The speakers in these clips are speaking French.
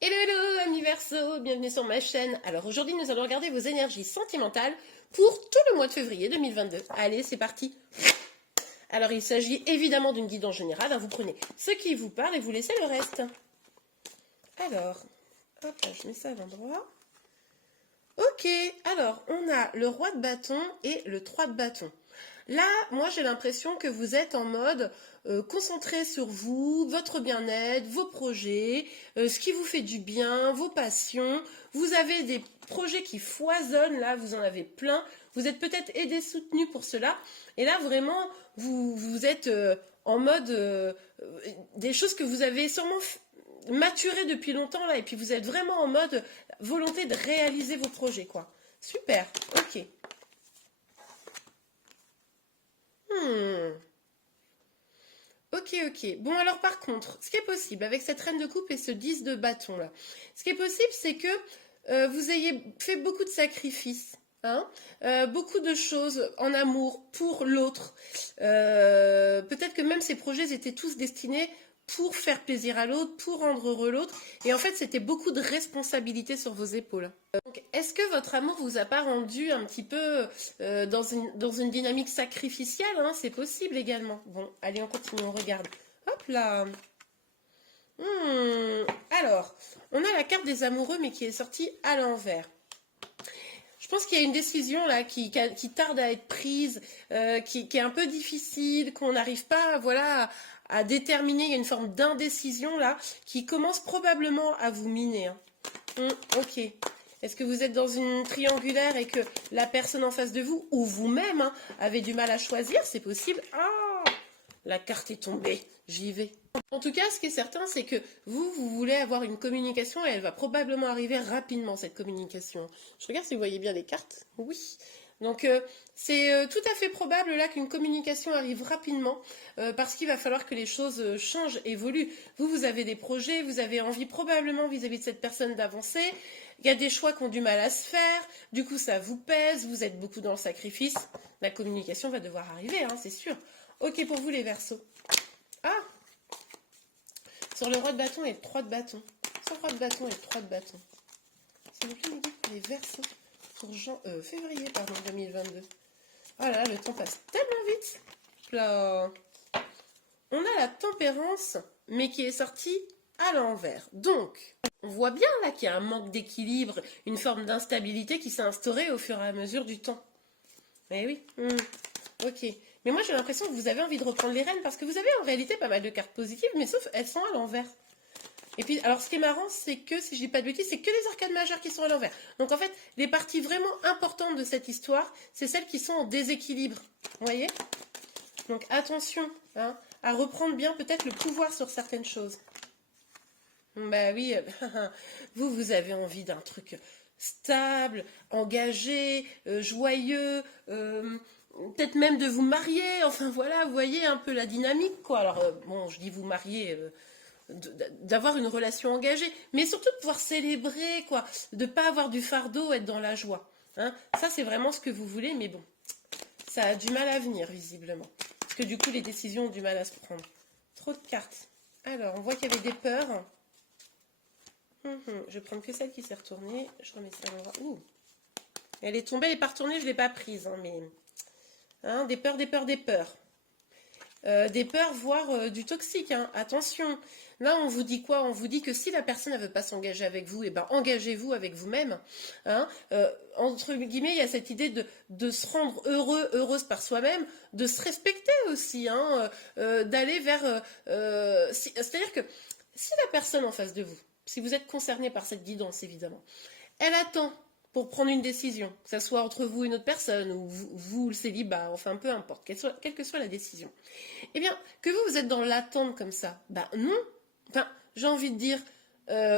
Hello hello amis Verseau, bienvenue sur ma chaîne. Alors aujourd'hui nous allons regarder vos énergies sentimentales pour tout le mois de février 2022. Allez c'est parti. Alors il s'agit évidemment d'une guidance générale, vous prenez ce qui vous parle et vous laissez le reste. Alors, hop là je mets ça à l'endroit. Ok, alors on a le roi de bâton et le 3 de bâton. Là, moi j'ai l'impression que vous êtes en mode concentré sur vous, votre bien-être, vos projets, ce qui vous fait du bien, vos passions. Vous avez des projets qui foisonnent, là vous en avez plein. Vous êtes peut-être aidé, soutenu pour cela. Et là vraiment, vous êtes en mode des choses que vous avez sûrement maturé depuis longtemps là. Et puis vous êtes vraiment en mode volonté de réaliser vos projets quoi. Super, ok. Hmm. Ok, ok. Bon, alors par contre, ce qui est possible avec cette reine de coupe et ce 10 de bâton là, ce qui est possible, c'est que vous ayez fait beaucoup de sacrifices, hein, beaucoup de choses en amour pour l'autre. Peut-être que même ces projets étaient tous destinés pour faire plaisir à l'autre, pour rendre heureux l'autre. Et en fait, c'était beaucoup de responsabilités sur vos épaules. Donc, est-ce que votre amour vous a pas rendu un petit peu dans une dynamique sacrificielle, hein? C'est possible également. Bon, allez, on continue, on regarde. Hop là. Hmm. Alors, on a la carte des amoureux, mais qui est sortie à l'envers. Je pense qu'il y a une décision là qui tarde à être prise, qui est un peu difficile, qu'on n'arrive pas voilà, à déterminer. Il y a une forme d'indécision là qui commence probablement à vous miner. Hein. Ok. Est-ce que vous êtes dans une triangulaire et que la personne en face de vous, ou vous-même, hein, avez du mal à choisir? C'est possible. Ah, la carte est tombée. J'y vais. En tout cas, ce qui est certain, c'est que vous voulez avoir une communication et elle va probablement arriver rapidement, cette communication. Je regarde si vous voyez bien les cartes. Oui. Donc, c'est tout à fait probable là qu'une communication arrive rapidement parce qu'il va falloir que les choses changent, évoluent. Vous avez des projets, vous avez envie probablement vis-à-vis de cette personne d'avancer. Il y a des choix qui ont du mal à se faire. Du coup, ça vous pèse. Vous êtes beaucoup dans le sacrifice. La communication va devoir arriver, hein, c'est sûr. Ok pour vous les Verseaux. Ah, sur le roi de bâton et le 3 de bâton. Sur le roi de bâton et le 3 de bâton. S'il vous plaît, me dites les Verseaux pour février 2022. Oh là là, le temps passe tellement vite. Là. On a la tempérance, mais qui est sortie à l'envers. Donc, on voit bien là qu'il y a un manque d'équilibre, une forme d'instabilité qui s'est instaurée au fur et à mesure du temps. Eh oui, ok. Mais moi j'ai l'impression que vous avez envie de reprendre les rênes parce que vous avez en réalité pas mal de cartes positives, mais sauf elles sont à l'envers. Et puis, alors ce qui est marrant, c'est que, si je dis pas de bêtises, c'est que les arcades majeures qui sont à l'envers. Donc en fait, les parties vraiment importantes de cette histoire, c'est celles qui sont en déséquilibre. Vous voyez? Donc attention hein, à reprendre bien peut-être le pouvoir sur certaines choses. Bah oui, vous avez envie d'un truc stable, engagé, joyeux, peut-être même de vous marier. Enfin voilà, vous voyez un peu la dynamique quoi. Alors bon, je dis vous marier, d'avoir une relation engagée, mais surtout de pouvoir célébrer quoi, de pas avoir du fardeau, être dans la joie. Hein. Ça c'est vraiment ce que vous voulez, mais bon, ça a du mal à venir visiblement, parce que du coup les décisions ont du mal à se prendre. Trop de cartes. Alors on voit qu'il y avait des peurs. Je vais prendre que celle qui s'est retournée. Je remets ça à l'endroit. Ouh. Elle est tombée, elle n'est pas retournée, je ne l'ai pas prise. Hein, mais hein, des peurs, des peurs, des peurs. Des peurs, voire du toxique. Hein. Attention. Là, on vous dit quoi? On vous dit que si la personne ne veut pas s'engager avec vous, eh ben, engagez-vous avec vous-même. Hein. Entre guillemets, il y a cette idée de se rendre heureux, heureuse par soi-même, de se respecter aussi, hein, d'aller vers... c'est-à-dire que si la personne en face de vous, si vous êtes concerné par cette guidance, évidemment, elle attend pour prendre une décision, que ce soit entre vous et une autre personne, ou vous le célibat, enfin peu importe, quelle que soit la décision. Eh bien, que vous êtes dans l'attente comme ça, bah non. Enfin, j'ai envie de dire,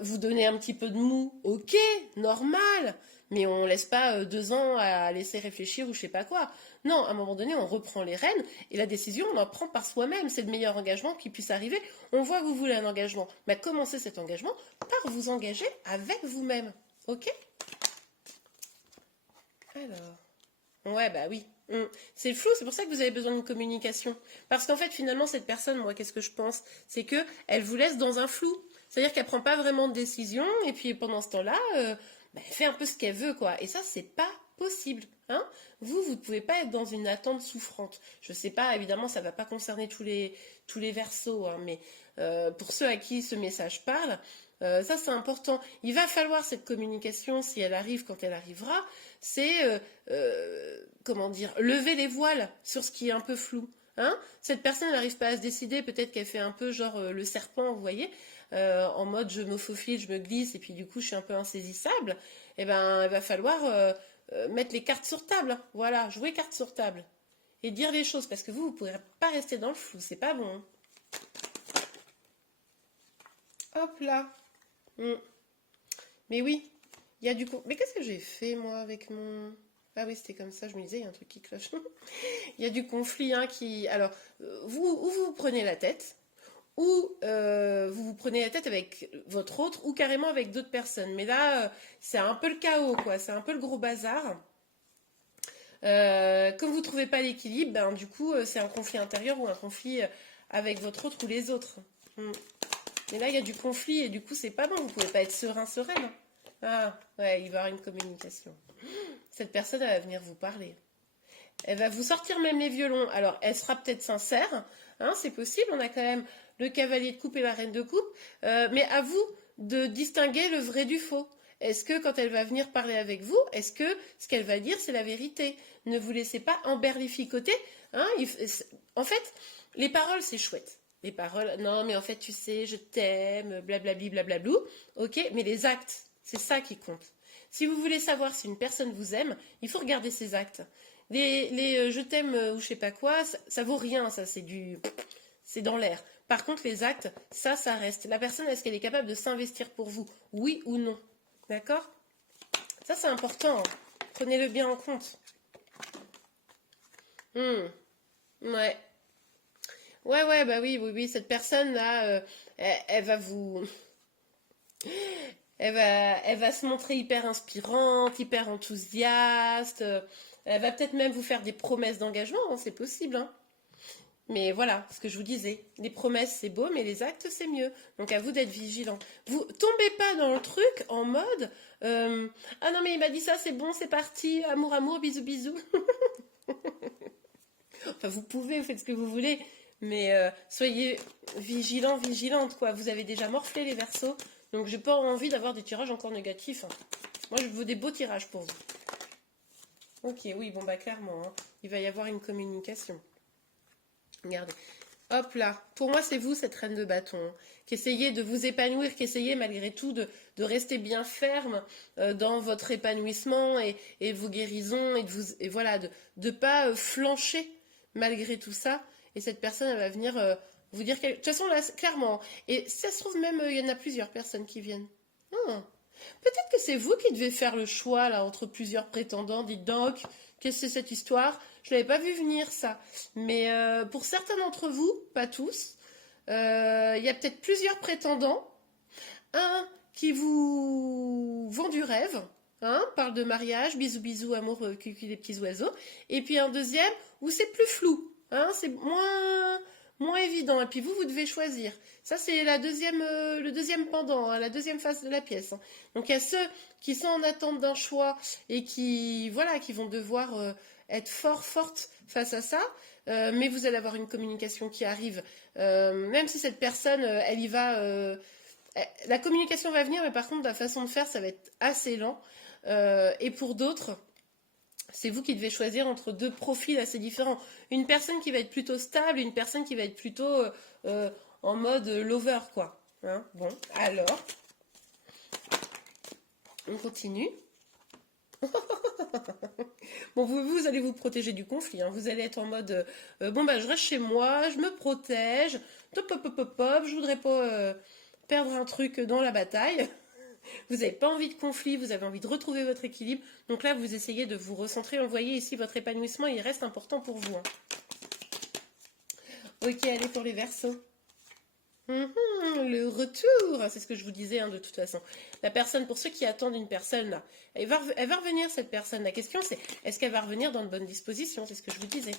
vous donnez un petit peu de mou, ok, normal, mais on laisse pas 2 ans à laisser réfléchir ou je sais pas quoi. Non, à un moment donné, on reprend les rênes et la décision, on en prend par soi-même. C'est le meilleur engagement qui puisse arriver. On voit que vous voulez un engagement, mais commencez cet engagement par vous engager avec vous-même, ok? Alors, ouais, bah oui. C'est flou, c'est pour ça que vous avez besoin d'une communication. Parce qu'en fait, finalement, cette personne, moi, qu'est-ce que je pense? C'est que elle vous laisse dans un flou. C'est-à-dire qu'elle prend pas vraiment de décision, et puis pendant ce temps-là, elle fait un peu ce qu'elle veut, quoi. Et ça, c'est pas possible, hein. Vous ne pouvez pas être dans une attente souffrante. Je sais pas, évidemment, ça va pas concerner tous les verseaux, hein, mais pour ceux à qui ce message parle, ça c'est important. Il va falloir cette communication, si elle arrive quand elle arrivera, c'est, comment dire, lever les voiles sur ce qui est un peu flou. Hein, cette personne n'arrive pas à se décider, peut-être qu'elle fait un peu genre le serpent, vous voyez, en mode je me faufile, je me glisse, et puis du coup je suis un peu insaisissable. Eh ben, il va falloir mettre les cartes sur table. Voilà, jouer cartes sur table. Et dire les choses, parce que vous ne pourrez pas rester dans le flou, c'est pas bon. Hein. Hop là. Mais oui, il y a du coup. Mais qu'est-ce que j'ai fait moi avec mon. Ah oui, c'était comme ça, je me disais, il y a un truc qui cloche. Il y a du conflit hein, qui. Alors, vous prenez la tête, ou vous vous prenez la tête avec votre autre, ou carrément avec d'autres personnes. Mais là, c'est un peu le chaos, quoi. C'est un peu le gros bazar. Comme vous ne trouvez pas l'équilibre, ben, du coup, c'est un conflit intérieur ou un conflit avec votre autre ou les autres. Et là, il y a du conflit et du coup, c'est pas bon. Vous ne pouvez pas être sereine. Ah, ouais, il va y avoir une communication. Cette personne, elle va venir vous parler. Elle va vous sortir même les violons. Alors, elle sera peut-être sincère, hein, c'est possible. On a quand même le cavalier de coupe et la reine de coupe. Mais à vous de distinguer le vrai du faux. Est-ce que quand elle va venir parler avec vous, est-ce que ce qu'elle va dire, c'est la vérité? Ne vous laissez pas emberlificoter. Hein, en fait, les paroles, c'est chouette. Les paroles, non, mais en fait, tu sais, je t'aime, blablabli, blablablou. Ok, mais les actes, c'est ça qui compte. Si vous voulez savoir si une personne vous aime, il faut regarder ses actes. Les je t'aime ou je sais pas quoi, ça vaut rien, ça, c'est dans l'air. Par contre, les actes, ça reste. La personne, est-ce qu'elle est capable de s'investir pour vous? Oui ou non? D'accord? Ça, c'est important. Hein. Prenez-le bien en compte. Ouais. Ouais, bah oui, cette personne-là, elle va vous... Elle va se montrer hyper inspirante, hyper enthousiaste. Elle va peut-être même vous faire des promesses d'engagement, hein, c'est possible. Hein. Mais voilà, ce que je vous disais, les promesses c'est beau, mais les actes c'est mieux. Donc à vous d'être vigilant. Vous tombez pas dans le truc en mode ah non mais il m'a dit ça, c'est bon, c'est parti, amour, amour, bisous, bisous. Enfin vous pouvez, vous faites ce que vous voulez, mais soyez vigilants, vigilantes quoi. Vous avez déjà morflé les verseaux, donc j'ai pas envie d'avoir des tirages encore négatifs. Hein. Moi je veux des beaux tirages pour vous. Ok, oui, bon bah clairement, hein, il va y avoir une communication. Regardez. Hop là. Pour moi, c'est vous, cette reine de bâton, hein, qui essayez de vous épanouir, qui essayez malgré tout de rester bien ferme dans votre épanouissement et vos guérisons, et voilà, de pas flancher malgré tout ça. Et cette personne, elle va venir vous dire... De toute façon, là, clairement, et si ça se trouve même, il y en a plusieurs personnes qui viennent. Ah. Peut-être que c'est vous qui devez faire le choix là entre plusieurs prétendants. Dites donc, qu'est-ce que c'est cette histoire? Je l'avais pas vu venir ça. Mais pour certains d'entre vous, pas tous, il y a peut-être plusieurs prétendants. Un qui vous vend du rêve, hein, parle de mariage, bisous bisous, amour, cucu des petits oiseaux. Et puis un deuxième où c'est plus flou, hein, c'est moins évident. Et puis vous devez choisir. Ça, c'est le deuxième pendant, hein, la deuxième face de la pièce. Hein. Donc, il y a ceux qui sont en attente d'un choix et qui vont devoir être fortes face à ça. Mais vous allez avoir une communication qui arrive. Même si cette personne, elle y va... la communication va venir, mais par contre, la façon de faire, ça va être assez lent. Et pour d'autres... C'est vous qui devez choisir entre deux profils assez différents. Une personne qui va être plutôt stable, une personne qui va être plutôt en mode lover, quoi. Hein, bon, alors, on continue. Bon, vous allez vous protéger du conflit. Hein. Vous allez être en mode, bon, bah, je reste chez moi, je me protège, top, je voudrais pas perdre un truc dans la bataille. Vous n'avez pas envie de conflit, vous avez envie de retrouver votre équilibre. Donc là, vous essayez de vous recentrer. Vous voyez ici, votre épanouissement, il reste important pour vous. Hein. Ok, allez pour les Verseaux. Le retour, c'est ce que je vous disais hein, de toute façon. La personne, pour ceux qui attendent une personne, là, elle va revenir cette personne. La question, c'est est-ce qu'elle va revenir dans de bonnes dispositions? C'est ce que je vous disais.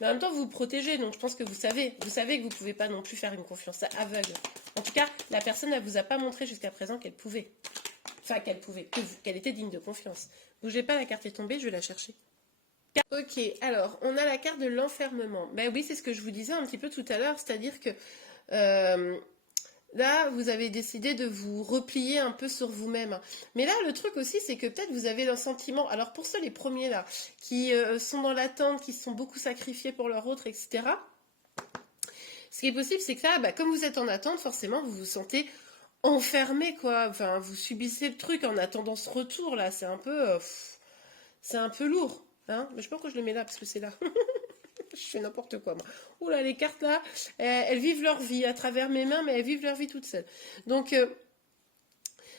Mais en même temps, vous vous protégez, donc je pense que vous savez que vous pouvez pas non plus faire une confiance aveugle. En tout cas, la personne, elle vous a pas montré jusqu'à présent qu'elle pouvait. Enfin, qu'elle était digne de confiance. Bougez pas, la carte est tombée, je vais la chercher. Ok, alors, on a la carte de l'enfermement. Ben oui, c'est ce que je vous disais un petit peu tout à l'heure, c'est-à-dire que là, vous avez décidé de vous replier un peu sur vous-même. Mais là, le truc aussi, c'est que peut-être vous avez un sentiment. Alors, pour ceux, les premiers là, qui sont dans l'attente, qui se sont beaucoup sacrifiés pour leur autre, etc., ce qui est possible, c'est que là, bah, comme vous êtes en attente, forcément, vous vous sentez enfermé, quoi. Enfin, vous subissez le truc en attendant ce retour, là. C'est un peu lourd. Hein, mais je sais pas pourquoi je le mets là, parce que c'est là. Je fais n'importe quoi, moi. Oula, les cartes là, elles vivent leur vie à travers mes mains, mais elles vivent leur vie toutes seules. Donc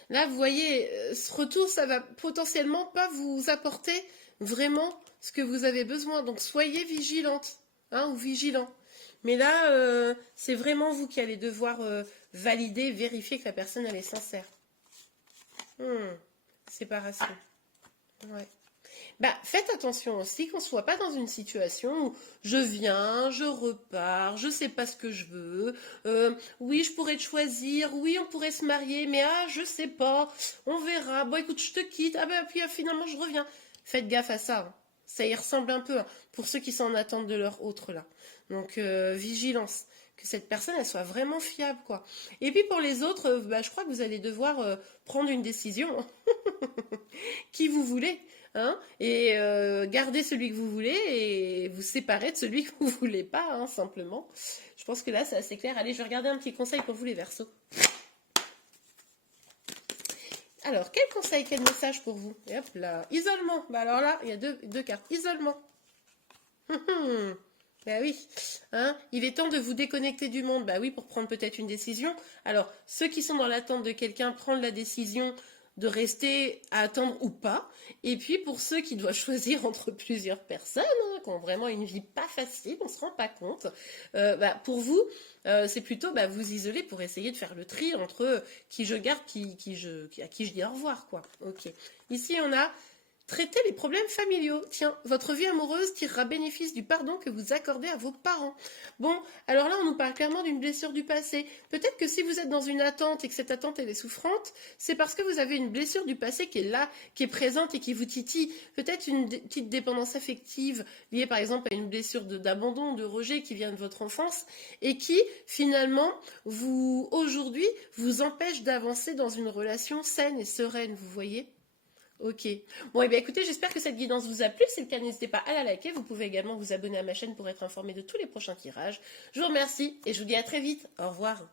là, vous voyez, ce retour, ça va potentiellement pas vous apporter vraiment ce que vous avez besoin. Donc soyez vigilante, hein, ou vigilant. Mais là, c'est vraiment vous qui allez devoir valider, vérifier que la personne, elle est sincère. Séparation. Ouais. Bah, faites attention aussi qu'on ne soit pas dans une situation où je viens, je repars, je sais pas ce que je veux, oui, je pourrais te choisir, oui, on pourrait se marier, mais je sais pas, on verra, bon, écoute, je te quitte, ah bah, puis finalement, je reviens. Faites gaffe à ça, hein. Ça y ressemble un peu, hein, pour ceux qui sont en attente de leur autre, là. Donc, vigilance, que cette personne, elle soit vraiment fiable, quoi. Et puis, pour les autres, bah, je crois que vous allez devoir prendre une décision, qui vous voulez. Hein, et gardez celui que vous voulez et vous séparez de celui que vous voulez pas, hein, simplement. Je pense que là, c'est assez clair. Allez, je vais regarder un petit conseil pour vous, les Verseaux. Alors, quel conseil, quel message pour vous? Et hop là, isolement. Bah alors là, il y a deux cartes. Isolement. Bah oui, hein, il est temps de vous déconnecter du monde. Bah oui, pour prendre peut-être une décision. Alors, ceux qui sont dans l'attente de quelqu'un, prendre la décision de rester à attendre ou pas. Et puis pour ceux qui doivent choisir entre plusieurs personnes, hein, qui ont vraiment une vie pas facile, on ne se rend pas compte, bah, pour vous, c'est plutôt bah, vous isoler pour essayer de faire le tri entre qui je garde, à qui je dis au revoir, quoi. Ok. Ici, on a traiter les problèmes familiaux. Tiens, votre vie amoureuse tirera bénéfice du pardon que vous accordez à vos parents. Bon, alors là, on nous parle clairement d'une blessure du passé. Peut-être que si vous êtes dans une attente et que cette attente, elle est souffrante, c'est parce que vous avez une blessure du passé qui est là, qui est présente et qui vous titille. Peut-être une petite dépendance affective liée, par exemple, à une blessure d'abandon, de rejet qui vient de votre enfance et qui, finalement, aujourd'hui, vous empêche d'avancer dans une relation saine et sereine, vous voyez ? Ok. Bon, et bien écoutez, j'espère que cette guidance vous a plu. Si c'est le cas, n'hésitez pas à la liker. Vous pouvez également vous abonner à ma chaîne pour être informé de tous les prochains tirages. Je vous remercie et je vous dis à très vite. Au revoir.